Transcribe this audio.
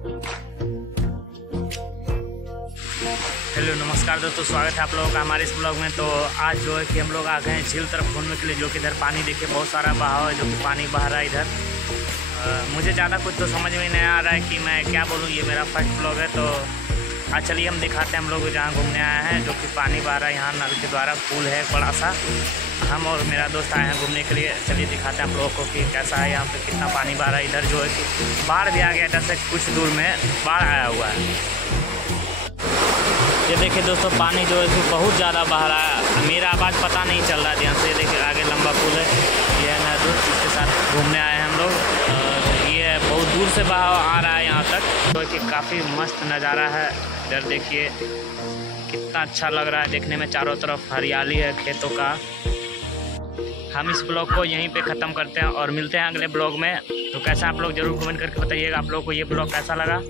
Hello नमस्कार दोस्तों, स्वागत है आप लोगों का हमारे इस ब्लॉग में। तो आज जो है कि हम लोग आ गए हैं झील तरफ घूमने के लिए, जो कि इधर पानी देखिए बहुत सारा बहाव है, जो कि पानी बह रहा है इधर। मुझे ज़्यादा कुछ तो समझ में नहीं आ रहा है कि मैं क्या बोलूँ, ये मेरा फर्स्ट ब्लॉग है। तो आज चलिए हम दिखाते हैं हम लोग जहाँ घूमने आए हैं, जो कि पानी बह रहा है। यहाँ नल के द्वारा पुल है बड़ा सा। हम और मेरा दोस्त आए हैं घूमने के लिए। चलिए दिखाते हैं आप लोगों को कि कैसा है यहाँ पे, कितना पानी बह रहा है। इधर जो है कि बाढ़ भी आ गया, इधर से कुछ दूर में बाढ़ आया हुआ है। ये देखिए दोस्तों, पानी जो है कि बहुत ज़्यादा बह रहा है। मेरा आवाज़ पता नहीं चल रहा है ध्यान से। देखिए आगे लंबा पुल है, ये है मेरा दोस्त, इसके साथ घूमने आए हैं हम लोग। ये बहुत दूर से बहाव आ रहा है यहाँ तक, तो कि काफ़ी मस्त नज़ारा है। इधर देखिए कितना अच्छा लग रहा है देखने में, चारों तरफ हरियाली है खेतों का। हम इस ब्लॉग को यहीं पे ख़त्म करते हैं और मिलते हैं अगले ब्लॉग में। तो कैसा आप लोग ज़रूर कमेंट करके बताइएगा आप लोगों को ये ब्लॉग कैसा लगा।